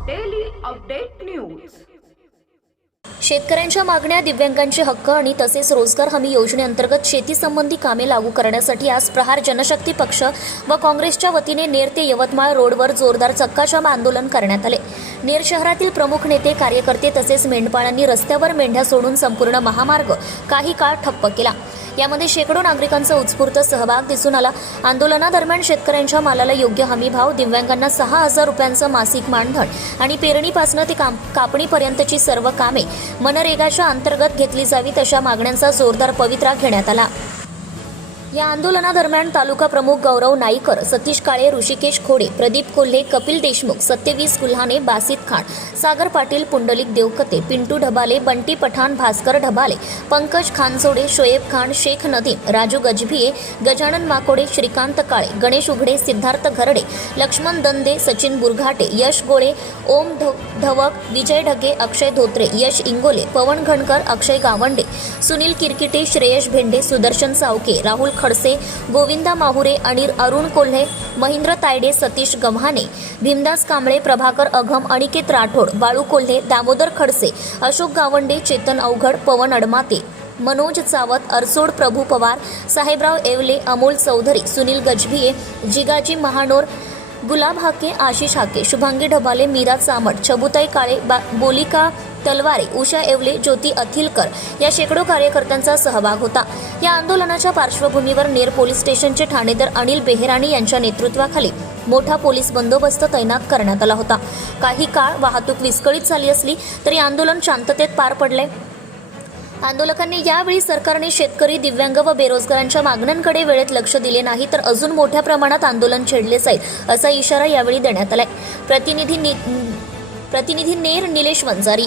Update news शेतकऱ्यांच्या मागण्या दिव्यांगांचे हक्क आणि तसेच रोजगार हमी योजनेअंतर्गत शेतीसंबंधी कामे लागू करण्यासाठी आज प्रहार जनशक्ती पक्ष व काँग्रेसच्या वतीने नेर ते यवतमाळ रोडवर जोरदार चक्काजाम आंदोलन करण्यात आले. नेर शहरातील प्रमुख नेते कार्यकर्ते तसेच मेंढपाळांनी रस्त्यावर मेंढ्या सोडून संपूर्ण महामार्ग काही काळ ठप्प केला. यामध्ये शेकडो नागरिकांचा उत्स्फूर्त सहभाग दिसून आला. आंदोलनादरम्यान शेतकऱ्यांच्या मालाला योग्य हमी भाव दिव्यांगांना सहा हजार रुपयांचं मासिक मानधन आणि पेरणीपासून ते काम कापणीपर्यंतची सर्व कामे मनरेगाच्या अंतर्गत घेतली जावीत अशा मागण्यांचा जोरदार पवित्रा घेण्यात आला. या आंदोलनादरम्यान तालुका प्रमुख गौरव नाईकर सतीश काळे ऋषिकेश खोडे प्रदीप कोल्हे कपिल देशमुख सत्यवीस गुल्हाने बासित खान सागर पाटील पुंडलिक देवकते पिंटू ढबाले बंटी पठाण भास्कर ढबाले पंकज खानसोडे शोएब खान शेख नदीम राजू गजभिये गजानन माकोडे श्रीकांत काळे गणेश उघडे सिद्धार्थ घरडे लक्ष्मण दंदे सचिन बुरघाटे यश गोळे ओम धवक विजय ढगे अक्षय धोत्रे यश इंगोले पवन घणकर अक्षय गावंडे सुनील किरकिटे श्रेयश भेंडे सुदर्शन सावके राहुल खडसे गोविंदा माहुरे आणि अरुण कोल्हे महेंद्र तायडे सतीश गव्हाणे भीमदास कांबळे प्रभाकर अघम अनिकेत राठोड बाळू कोल्हे दामोदर खडसे अशोक गावंडे चेतन अवघड पवन अडमाते मनोज चावत अरसोड प्रभू पवार साहेबराव येवले अमोल चौधरी सुनील गजभिये जिगाजी महानोर गुलाब हाके आशिष हाके शुभांगी ढबाले मीरा चामट छबुताई काळे बा बोलिका तलवारे उषा येवले ज्योती अथिलकर या शेकडो कार्यकर्त्यांचा सहभाग होता. या आंदोलनाच्या पार्श्वभूमीवर नेर पोलीस स्टेशनचे ठाणेदार अनिल बेहेराणी यांच्या नेतृत्वाखाली मोठा पोलीस बंदोबस्त तैनात करण्यात आला होता. काही काळ वाहतूक विस्कळीत झाली असली तरी आंदोलन शांततेत पार पडले आंदोलकांनी यावेळी सरकारने शेतकरी दिव्यांग व बेरोजगारांच्या मागण्यांकडे वेळेत लक्ष दिले नाही तर अजून मोठ्या प्रमाणात आंदोलन छेडले जाईल असा इशारा यावेळी देण्यात आलाय. प्रतिनिधी नि- प्रतिनिधी नेर निलेश वंजारी